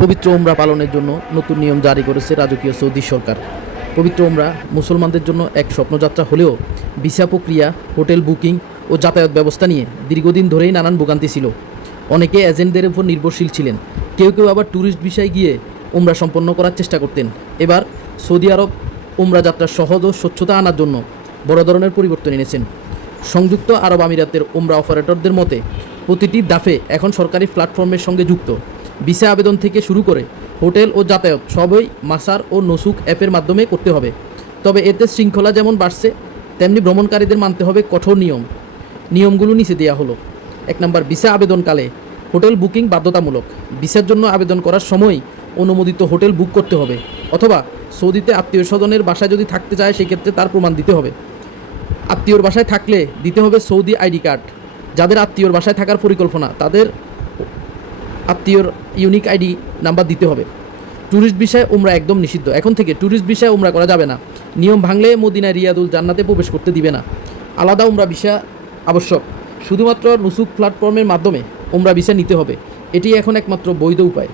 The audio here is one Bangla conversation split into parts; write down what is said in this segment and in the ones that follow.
পবিত্র উমরা পালনের জন্য নতুন নিয়ম জারি করেছে রাজকীয় সৌদি সরকার। পবিত্র উমরা মুসলমানদের জন্য এক স্বপ্নযাত্রা হলেও ভিসা প্রক্রিয়া, হোটেল বুকিং ও যাতায়াত ব্যবস্থা নিয়ে দীর্ঘদিন ধরেই নানান ভোগান্তি ছিল। অনেকে এজেন্টদের উপর নির্ভরশীল ছিলেন, কেউ কেউ আবার ট্যুরিস্ট ভিসায় গিয়ে উমরা সম্পন্ন করার চেষ্টা করতেন। এবার সৌদি আরব উমরা যাত্রার সহজ ও স্বচ্ছতা আনার জন্য বড় ধরনের পরিবর্তন এনেছেন। সংযুক্ত আরব আমিরাতের উমরা অপারেটরদের মতে প্রতিটি দাফে এখন সরকারি প্ল্যাটফর্মের সঙ্গে যুক্ত। ভিসা আবেদন থেকে শুরু করে হোটেল ও যাতায়াত সবই মাসার ও নসুক অ্যাপের মাধ্যমে করতে হবে। তবে এতে শৃঙ্খলা যেমন বাড়ছে, তেমনি ভ্রমণকারীদের মানতে হবে কঠোর নিয়মগুলো নিচে দেওয়া হলো। 1 নম্বর, ভিসা আবেদনকালে হোটেল বুকিং বাধ্যতামূলক। ভিসার জন্য আবেদন করার সময় অনুমোদিত হোটেল বুক করতে হবে, অথবা সৌদিতে আত্মীয় স্বজনের বাসায় যদি থাকতে চায় সেক্ষেত্রে তার প্রমাণ দিতে হবে। আত্মীয়র বাসায় থাকলে দিতে হবে সৌদি আইডি কার্ড। যাদের আত্মীয়র বাসায় থাকার পরিকল্পনা তাদের আত্মীয়র ইউনিক আইডি নাম্বার দিতে হবে। ট্যুরিস্ট ভিসায় উমরা একদম নিষিদ্ধ। এখন থেকে ট্যুরিস্ট ভিসায় উমরা করা যাবে না। নিয়ম ভাঙলে মদিনা রিয়াদুল জান্নাতে প্রবেশ করতে দিবে না। আলাদা উমরা ভিসা আবশ্যক। শুধুমাত্র নুসুক প্ল্যাটফর্মের মাধ্যমে উমরা ভিসা নিতে হবে। এটি এখন একমাত্র বৈধ উপায়।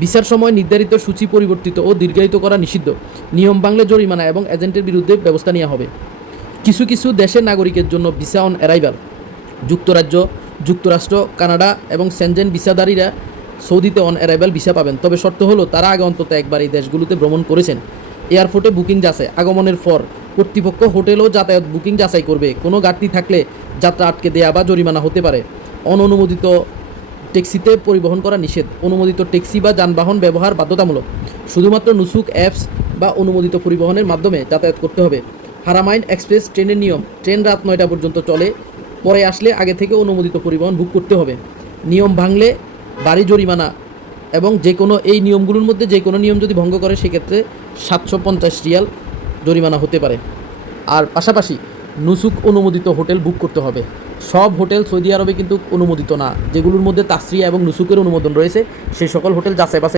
ভিসার সময় নির্ধারিত সূচি পরিবর্তিত ও দীর্ঘায়িত করা নিষিদ্ধ। নিয়ম ভাঙলে জরিমানা এবং এজেন্টের বিরুদ্ধে ব্যবস্থা নেওয়া হবে। কিছু কিছু দেশের নাগরিকের জন্য ভিসা অন অ্যারাইভাল। যুক্তরাজ্য, যুক্তরাষ্ট্র, কানাডা এবং সেনজেন ভিসাধারীরা সৌদিতে অন অ্যারাইভাল ভিসা পাবেন। তবে শর্ত হলো তারা আগে অন্তত একবার এই দেশগুলোতে ভ্রমণ করেছেন। এয়ারপোর্টে বুকিং যাচাই। আগমনের পর কর্তৃপক্ষ হোটেল ও যাতায়াত বুকিং যাচাই করবে। কোনো ঘাটতি থাকলে যাত্রা আটকে দেয়া বা জরিমানা হতে পারে। অননুমোদিত ট্যাক্সিতে পরিবহন করা নিষেধ। অনুমোদিত ট্যাক্সি বা যানবাহন ব্যবহার বাধ্যতামূলক। শুধুমাত্র নুসুক অ্যাপস বা অনুমোদিত পরিবহনের মাধ্যমে যাতায়াত করতে হবে। হারামাইন এক্সপ্রেস ট্রেনের নিয়ম, ট্রেন রাত 9টা পর্যন্ত চলে। পরে আসলে আগে থেকে অনুমোদিত পরিবহন বুক করতে হবে। নিয়ম ভাঙলে বাড়ি জরিমানা এবং এই নিয়মগুলোর মধ্যে যে কোনো নিয়ম যদি ভঙ্গ করে সেক্ষেত্রে 750 রিয়াল জরিমানা হতে পারে। আর পাশাপাশি নুসুক অনুমোদিত হোটেল বুক করতে হবে। সব হোটেল সৌদি আরবে কিন্তু অনুমোদিত না। যেগুলোর মধ্যে তাসরিয়া এবং নুসুকের অনুমোদন রয়েছে সেই সকল হোটেল যাচাই বাছাই